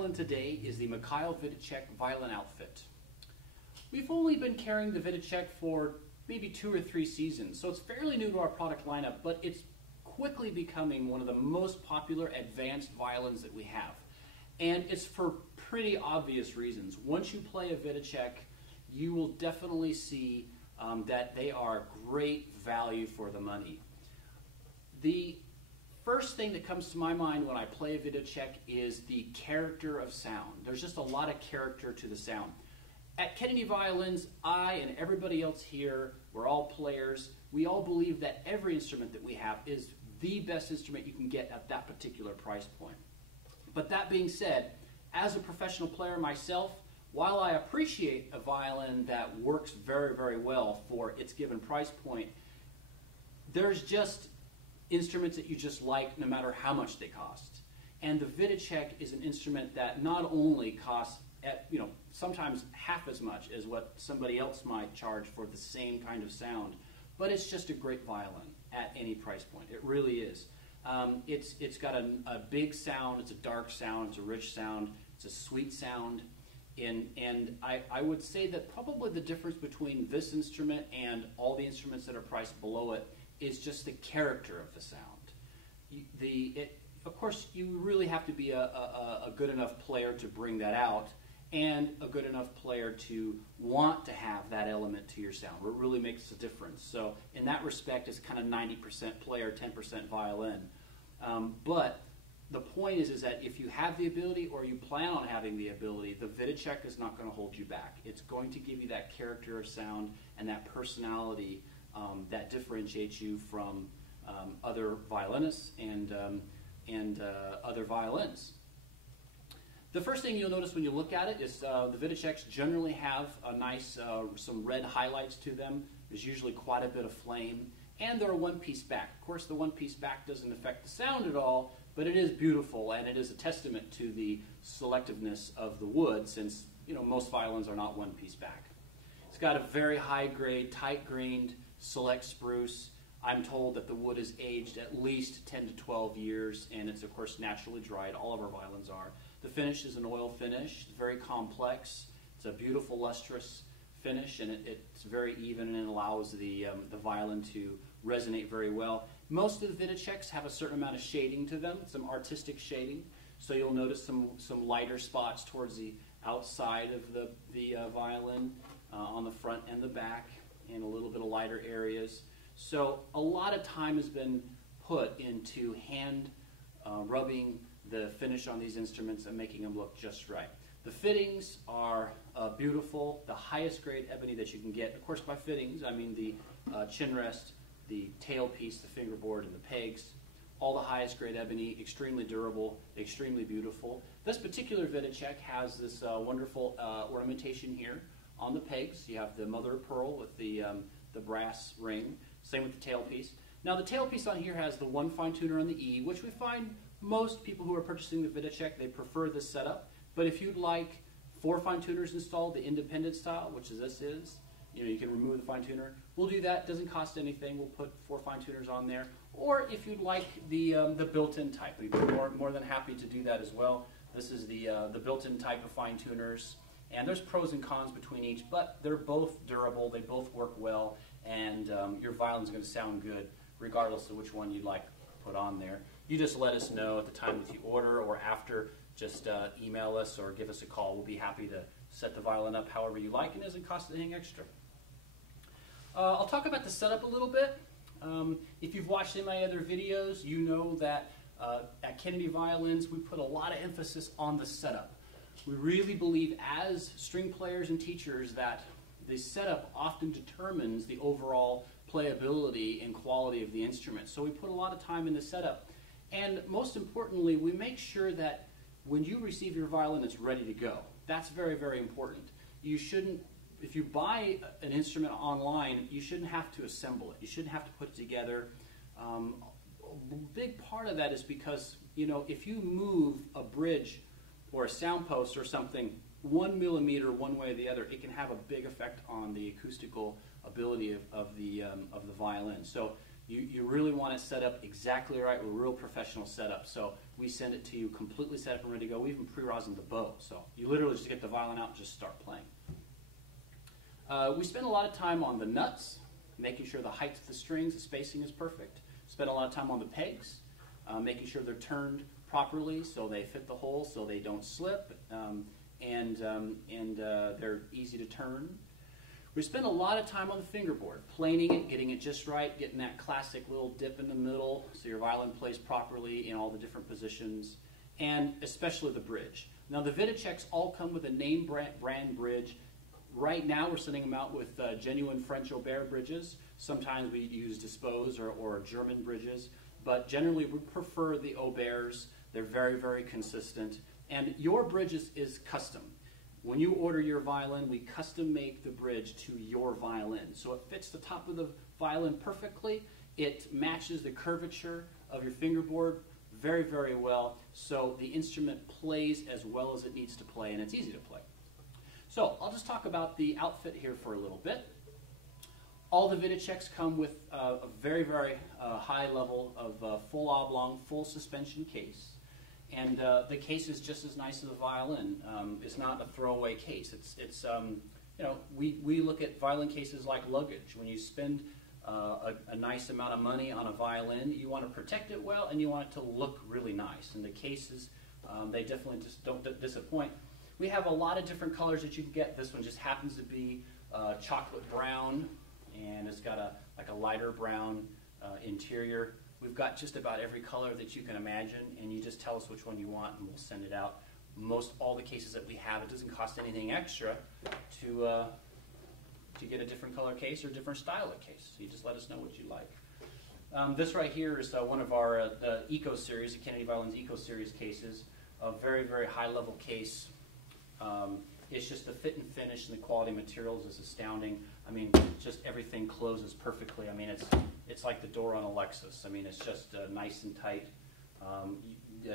violin today is the Mikhail Vitacek violin outfit. We've only been carrying the Viticek for maybe 2 or 3 seasons, so it's fairly new to our product lineup, but it's quickly becoming one of the most popular advanced violins that we have. And it's for pretty obvious reasons. Once you play a Viticek, you will definitely see that they are great value for the money. The first thing that comes to my mind when I play a Viticek is the character of sound. There's just a lot of character to the sound. At Kennedy Violins, I and everybody else here, we're all players, we all believe that every instrument that we have is the best instrument you can get at that particular price point. But that being said, as a professional player myself, while I appreciate a violin that works very, very well for its given price point, there's just instruments that you just like no matter how much they cost. And the Viticek is an instrument that not only costs sometimes half as much as what somebody else might charge for the same kind of sound, but it's just a great violin at any price point. It really is. It's got a big sound, it's a dark sound, it's a rich sound, it's a sweet sound. And I would say that probably the difference between this instrument and all the instruments that are priced below it is just the character of the sound. Of course, you really have to be a good enough player to bring that out, and a good enough player to want to have that element to your sound, where it really makes a difference. So in that respect, it's kind of 90% player, 10% violin. But the point is that if you have the ability, or you plan on having the ability, the Viticek is not going to hold you back. It's going to give you that character of sound and that personality that differentiates you from other violinists and other violins. The first thing you'll notice when you look at it is the Viticeks generally have a nice, some red highlights to them. There's usually quite a bit of flame, and they're a one-piece back. Of course, the one-piece back doesn't affect the sound at all, but it is beautiful, and it is a testament to the selectiveness of the wood, since most violins are not one-piece back. It's got a very high-grade, tight-grained, select spruce. I'm told that the wood is aged at least 10 to 12 years, and it's, of course, naturally dried. All of our violins are. The finish is an oil finish. It's very complex. It's a beautiful, lustrous finish, and it's very even, and it allows the violin to resonate very well. Most of the Viticeks have a certain amount of shading to them, some artistic shading. So you'll notice some lighter spots towards the outside of the violin, on the front and the back, and a little bit of lighter areas. So a lot of time has been put into hand rubbing the finish on these instruments and making them look just right. The fittings are beautiful, the highest grade ebony that you can get. Of course, by fittings, I mean the chin rest, the tailpiece, the fingerboard, and the pegs. All the highest grade ebony, extremely durable, extremely beautiful. This particular Viticek has this wonderful ornamentation here on the pegs. You have the mother of pearl with the brass ring. Same with the tailpiece. Now the tailpiece on here has the one fine tuner on the E, which we find most people who are purchasing the Viticek, they prefer this setup. But if you'd like 4 fine tuners installed, the independent style, which this is, you can remove the fine tuner. We'll do that. Doesn't cost anything. We'll put 4 fine tuners on there. Or if you'd like the built-in type, we'd be more than happy to do that as well. This is the built-in type of fine tuners, and there's pros and cons between each, but they're both durable. They both work well, and your violin's going to sound good regardless of which one you'd like to put on there. You just let us know at the time that you order, or after. Just email us or give us a call. We'll be happy to set the violin up however you like, and it doesn't cost anything extra. I'll talk about the setup a little bit. If you've watched any of my other videos, you know that at Kennedy Violins we put a lot of emphasis on the setup. We really believe as string players and teachers that the setup often determines the overall playability and quality of the instrument. So we put a lot of time in the setup. And most importantly, we make sure that when you receive your violin, it's ready to go. That's very, very important. You shouldn't, if you buy an instrument online, you shouldn't have to assemble it. You shouldn't have to put it together. A big part of that is because, if you move a bridge or a sound post or something 1 millimeter one way or the other, it can have a big effect on the acoustical ability of the violin. So You really want it set up exactly right with a real professional setup. So we send it to you completely set up and ready to go. We even pre-rosin the bow. So you literally just get the violin out and just start playing. We spend a lot of time on the nuts, making sure the height of the strings, the spacing is perfect. Spend a lot of time on the pegs, making sure they're turned properly so they fit the hole, so they don't slip, and they're easy to turn. We spend a lot of time on the fingerboard, planing it, getting it just right, getting that classic little dip in the middle so your violin plays properly in all the different positions, and especially the bridge. Now the Viticeks all come with a name brand bridge. Right now we're sending them out with genuine French Aubert bridges. Sometimes we use Dispose or German bridges, but generally we prefer the Auberts. They're very, very consistent. And your bridge is custom. When you order your violin, we custom make the bridge to your violin. So it fits the top of the violin perfectly. It matches the curvature of your fingerboard very, very well. So the instrument plays as well as it needs to play, and it's easy to play. So I'll just talk about the outfit here for a little bit. All the Viticeks come with a very, very high level of full oblong, full suspension case. And the case is just as nice as a violin. It's not a throwaway case. You know, we look at violin cases like luggage. When you spend a nice amount of money on a violin, you want to protect it well and you want it to look really nice. And the cases, they definitely just don't disappoint. We have a lot of different colors that you can get. This one just happens to be chocolate brown, and it's got like a lighter brown interior. We've got just about every color that you can imagine, and you just tell us which one you want, and we'll send it out. Most all the cases that we have, it doesn't cost anything extra to get a different color case or different style of case. So you just let us know what you like. This right here is one of our Eco Series, the Kennedy Violins Eco Series cases. A very, very high level case. It's just the fit and finish and the quality materials is astounding. I mean, just everything closes perfectly. I mean, it's like the door on a Lexus. I mean, it's just nice and tight.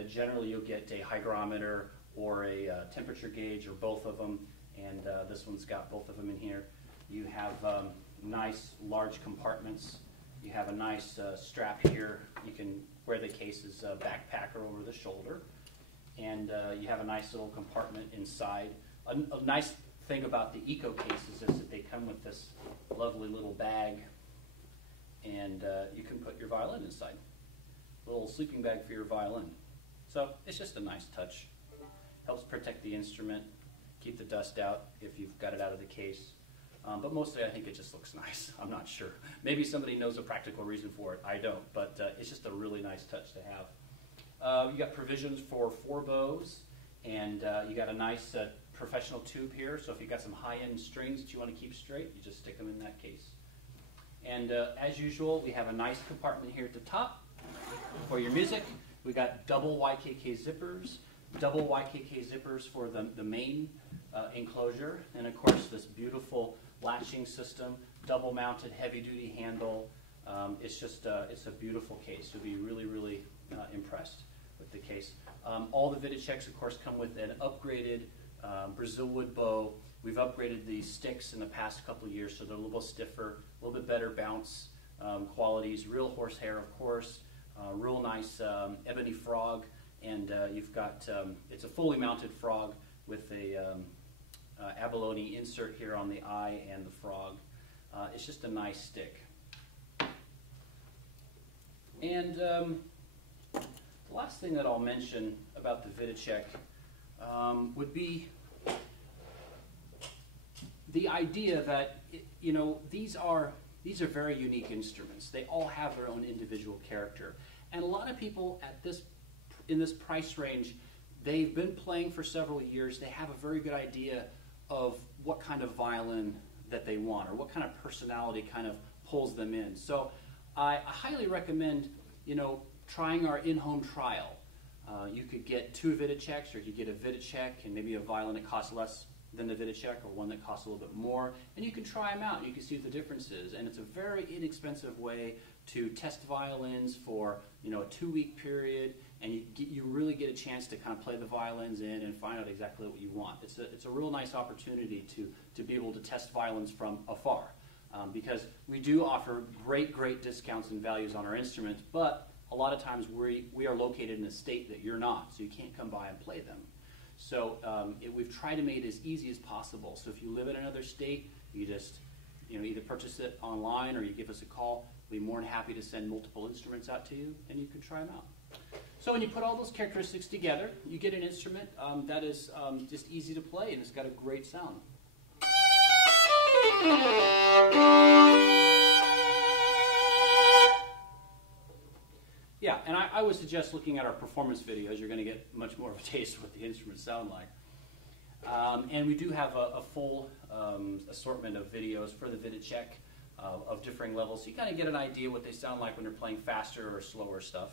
Generally, you'll get a hygrometer or a temperature gauge or both of them, and this one's got both of them in here. You have nice large compartments. You have a nice strap here. You can wear the case as a backpacker over the shoulder. And you have a nice little compartment inside. A nice thing about the Eco cases is that they come with this lovely little bag, and you can put your violin inside. A little sleeping bag for your violin. So it's just a nice touch. Helps protect the instrument, keep the dust out if you've got it out of the case. But mostly I think it just looks nice. I'm not sure. Maybe somebody knows a practical reason for it. I don't, but it's just a really nice touch to have. You got provisions for 4 bows, and you got a nice professional tube here. So if you got some high-end strings that you want to keep straight, you just stick them in that case. And as usual, we have a nice compartment here at the top for your music. We got double YKK zippers, double YKK zippers for the main enclosure, and of course this beautiful latching system, double-mounted heavy-duty handle. It's just it's a beautiful case. You'll be really, really impressed with the case. All the Viticeks, of course, come with an upgraded Brazil wood bow. We've upgraded the sticks in the past couple of years, so they're a little stiffer, a little bit better bounce qualities. Real horsehair, of course. Real nice ebony frog, and you've got it's a fully mounted frog with a abalone insert here on the eye and the frog. It's just a nice stick. And the last thing that I'll mention about the Viticek would be the idea that these are very unique instruments. They all have their own individual character, and a lot of people in this price range, they've been playing for several years. They have a very good idea of what kind of violin that they want, or what kind of personality kind of pulls them in. So I highly recommend trying our in-home trial. You could get 2 Viticeks, or you could get a Viticek and maybe a violin that costs less than the Viticek, or one that costs a little bit more, and you can try them out. You can see what the difference is, and it's a very inexpensive way to test violins for a 2-week period, and you really get a chance to kind of play the violins in and find out exactly what you want. It's a real nice opportunity to be able to test violins from afar. because we do offer great discounts and values on our instruments, but a lot of times we are located in a state that you're not, so you can't come by and play them. So we've tried to make it as easy as possible. So if you live in another state, you just either purchase it online or you give us a call. We'll be more than happy to send multiple instruments out to you, and you can try them out. So when you put all those characteristics together, you get an instrument that is just easy to play, and it's got a great sound. Yeah, and I would suggest looking at our performance videos. You're going to get much more of a taste of what the instruments sound like. And we do have a full assortment of videos for the Viticek of differing levels, so you kind of get an idea what they sound like when they're playing faster or slower stuff.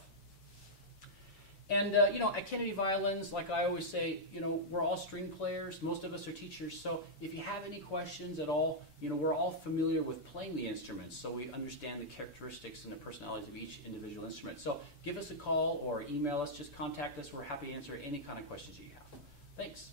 And at Kennedy Violins, like I always say, we're all string players. Most of us are teachers. So if you have any questions at all, we're all familiar with playing the instruments, so we understand the characteristics and the personalities of each individual instrument. So give us a call or email us. Just contact us. We're happy to answer any kind of questions you have. Thanks.